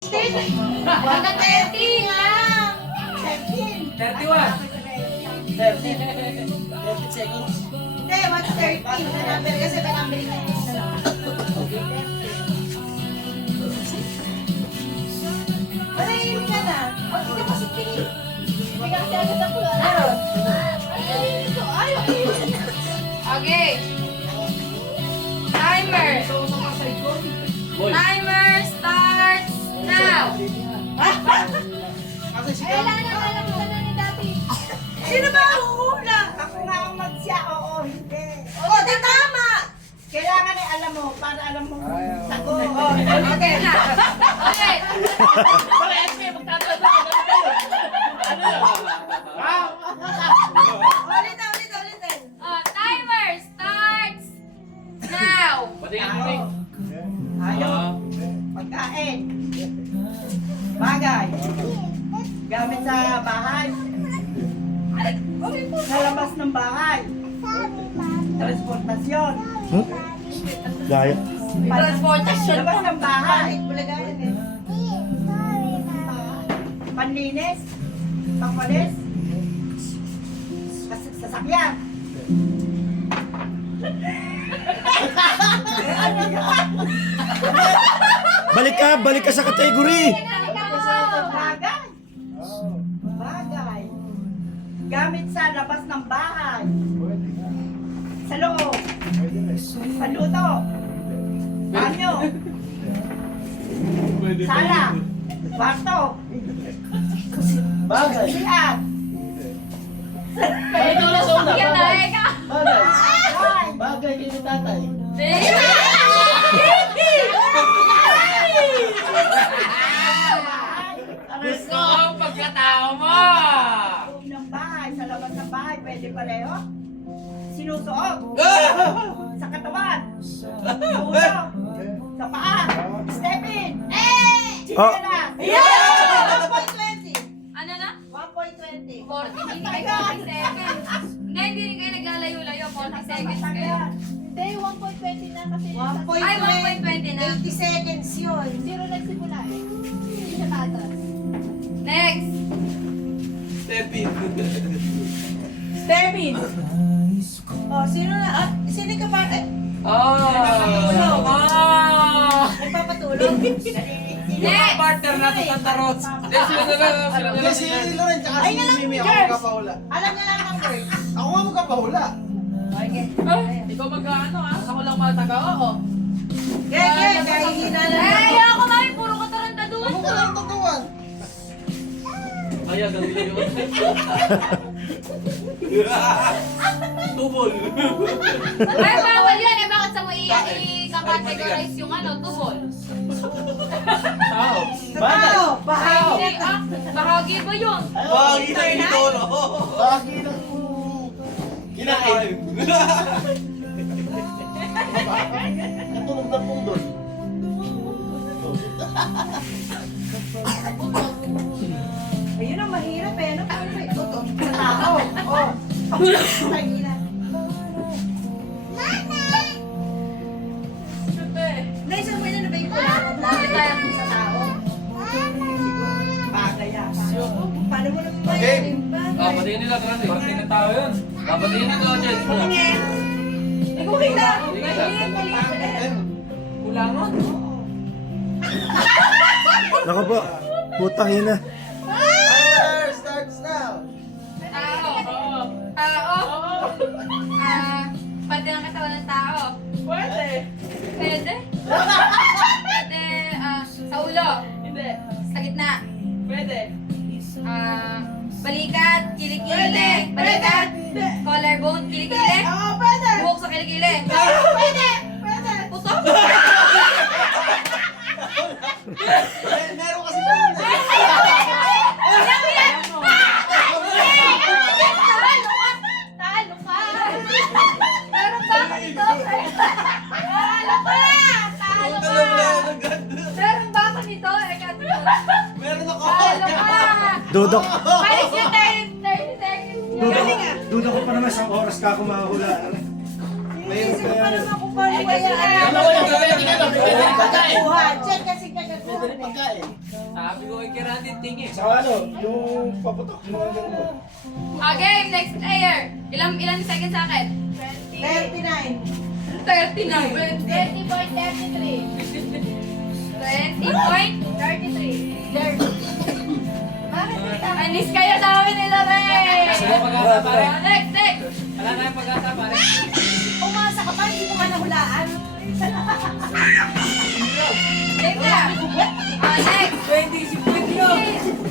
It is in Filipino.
Hanggang 30 lang. 31. 30 seconds. Hindi, what's 30? Na number kasi may number yun. Manahimik ka na. O, sige mo si Tingin. Hindi ka kasi agad ang pula. Meron. Okay. Timer. Timer starts now. Alam mo na ni Dati. Sino ba ang uhula? Ako nga ang magsya, oo, hindi. O, di tama. Kailangan ay alam mo, para alam mo sagot. Okay na. Okay. Para SP, magtatanong. Ulit. Timer starts now. Patingin. Ayaw. Pagkain. Bagay. Gamit sa bahay. Sa labas ng bahay. Transportasyon. Gaya. Transportation. Labas ng bahay. Bulagayan eh. Panlinis. Pangwalis. Sasakyan. Balik ka sa kategory. Bagay. Bagay. Gamit sa labas ng bahay. Sa loob. Paluto. Banyo. Sala. Kwarto. Bagay. Siat. Ito na sa una. Yan na, eka. Bagay. Bagay. Bagay kay ni tatay. Gusto ko ang pagkatao mo. Loob ng bahay. Sa labas ng bahay. Pwede pareho. Sinusuot. Sa katawan. Sa ulo. Sa paa. Step in. Chinelas. Ano na? 1.20. 40, hindi kayo 40 seconds. Hindi rin kayo naglalayo-layo. 40 seconds kayo. Hindi, 1.20 na kasi Ay, 1.20 na. 80 seconds yun. zero nagsimula eh. Hindi siya tatas. Next. Stepin. Oh, sino na? Sino ka pa? Oh. Nagpapatulog. Next. Partner natin sa tarot. Hindi, si Loren tsaka si Mimi ako magkapahula. Alam niya lang ang word. Ako nga magkapahula. Okay. Ikaw mag-ano ah? Ako lang mataga. Oo. Gaya, hihina lang. Eh, ako mami, puro katarantaduan Ako to. lang tutuwan. Ay, ang galing yun. Tubol. Ay, bawal yun. Eh, bakit sa mo i-categorize yung ano, tubol? Tao. Bagay. Bahagi, bahagi ba yun? Bagay na yung tono. Bagay na kinain. Natunog na pundol. Ayun ang mahirap eh. Ano paano may ito? Sa tao. Oh. Mahirap. Naisang mo yun na ba yung kailangan mo? Sa tao. Bagay yata. Paano mo na Game. Papatingin nila, Trans. Parating na tao yun. Papatingin nila, Jens. Ikaw kita. Kulangon. Nako po. Putang ina. Timer starts now. Tao. Tao. Parte ng katawan ng tao. Pwede. Pwede? Pwede, sa ulo. Hindi. Sa gitna. Pwede. Balikat, kilikili. Balikat, collarbone, kilikili. Oo, pwede. Buhok sa kilikili. Pwede. Pwede. Puto. Meron kasi siya yun. Talo ka! Meron ba ako nito? Talo ka! Talo ka! Meron ba ako nito? Meron ako. Talo ka! Dudok. Palis yung 30 seconds niya. Dudok ko pa naman sa oras ka ako mahula. Mayroon pa yan. Ako pa Ay, kasi yan. nga- Check kasi kagaguhan eh. pagkain. Sabi ko kay Randy, tingin. Sa ano, yung paputok, yung mga ganun mo. Okay, next player. Ilan seconds sa akin? 39. 39. 20.33. 20.33. Bakit hindi Anis kayo sa amin nila rin. Wala pag-asa pare. Next. Wala kayong pag-asa pare. Umasa ka pa, hindi mo ka nahulaan. Next na. Next. 20, 50 yun.